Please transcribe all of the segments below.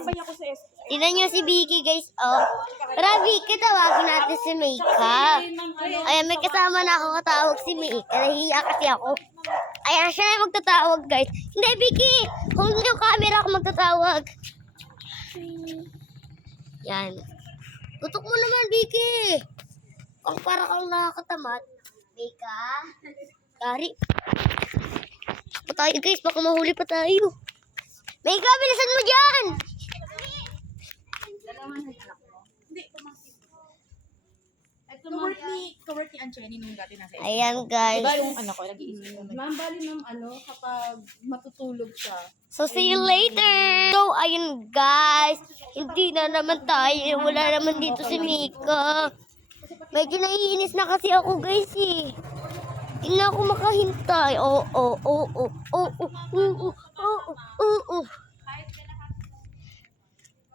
Tambay ako sa S. Tingnan nyo si Vicky, guys. Oh. Tara, Vicky, tawagin natin si Mika. Ayan, may kasama na ako katawag si Mika. Nahihiya kasi ako. Ayan, siya na magtatawag, guys. Hindi, Vicky! Hold yung camera ako magtatawag. Yan. Tutok mo naman, Vicky! Kung para kang nakakatamad. Mika? Dari. Pa tayo, guys. Baka mahuli pa tayo. Mika, bilisan mo dyan! Hindi, pamangkin. Kawork ni Ancheni nung dati nasa S. Ayan, guys. Diba yung anak ko, nag-iisip ko. Ma'am, bali ma'am, kapag matutulog siya. So, see you later! So, ayun, guys. Hindi na naman tayo. Wala naman dito si Mika. Medyo naiinis na kasi ako, guys, eh. Hindi na ako makahintay.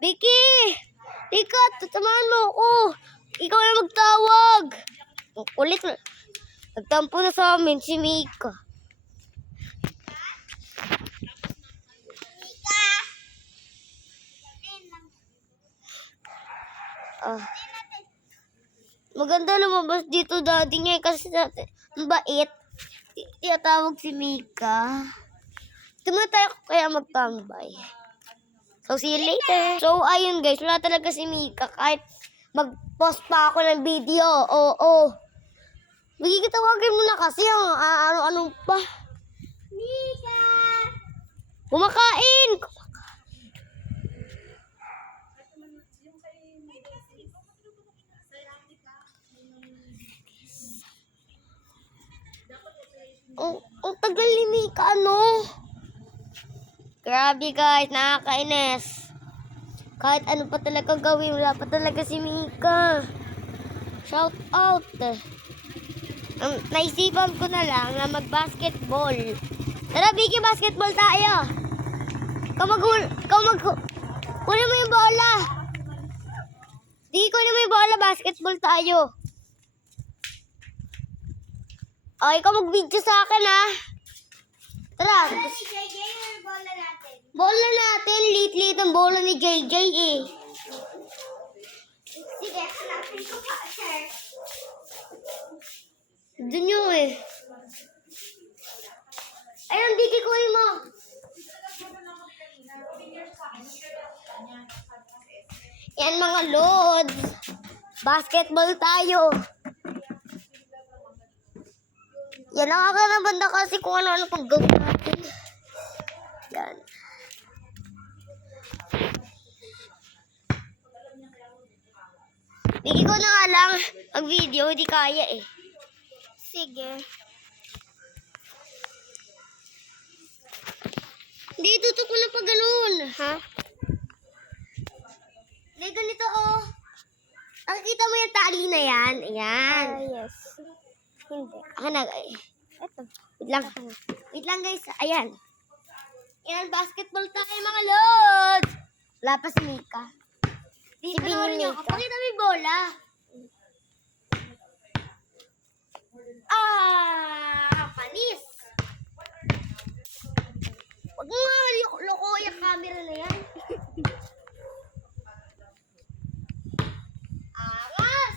Vicky! Vika, tatamaan mo ako. Ikaw na magtawag. Ang kulit na. Nagtampo na sa amin si Mika. Maganda lumabas dito daddy niya kasi mabait. Tinatawag si Mika. Tayo kaya magtambay. So, see you later. So, ayun guys, wala talaga si Mika. Kahit mag-post pa ako ng video. Oo. Magkikitawagin mo na kasi ang ano-ano pa. Mika! Kumakain! Ang tagal ni Mika, ano? Grabe guys, nakakainis. Kahit ano pa talaga gawin, wala pa talaga si Mika. Shout out. Naisipan ko na lang na mag-basketball. Tara, Vicky, basketball tayo. Kunin mo yung bola. Kunin mo yung bola, basketball tayo. Ikaw mag-video sa akin, ha? Tara. Bola natin. Lit-lit ang bola ni JJ, eh. Sige, hanapin ko pa, sir. Doon yun, eh. Ayun, Vicky, kunin mo. Yan, mga lods. Basketball tayo. Yan, nakakabanda kasi kung ano-ano pang gawin natin. Yan. Bigay ko na nga lang ang video, hindi kaya eh. Sige. Hindi, tutok ko na pa ganun. Ha? Hindi, ganito oh. Nakikita mo yung tali na yan? Ayan. Yes. Hindi. Ako na, Ito. Wait lang guys. Ayan. Ayan, basketball tayo mga lods. Wala pa si Mika. Si Binimika. Pakita mo yung bola. Panis. Huwag mo nga loko yung camera na yan. Angas!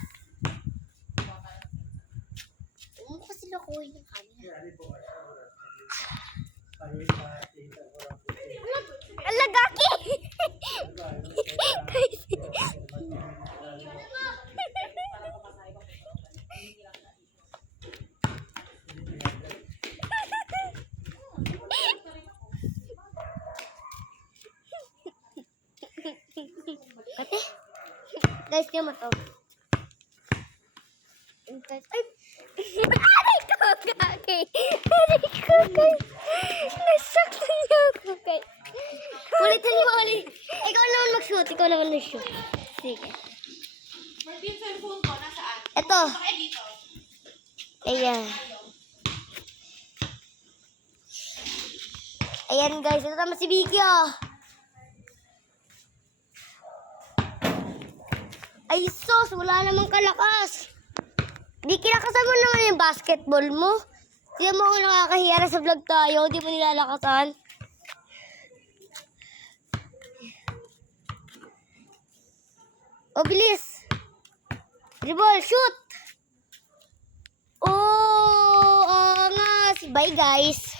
Huwag mo kasi lokohin yung camera. Alagaki! Ate, guys, kaya mo to. Ay! Aray ko, kaki! Aray ko, kaki! Nasaktan niyo ako, kaki! Ulitin mo ulit. Ikaw naman mag-shoot. Ikaw naman mag-shoot. Sige. Martin, cellphone ko, nasaan? Ito. Bakit dito? Ayan. Ayan guys. Ito naman si Vicky oh. Ay sus. Wala namang kalakas. Vicky, lakasan mo naman yung basketball mo. Hindi mo ako nakakahiya na sa vlog tayo. Hindi mo nilalakasan. O, bilis. Dribble, shoot. Oh, angas. Bye, guys.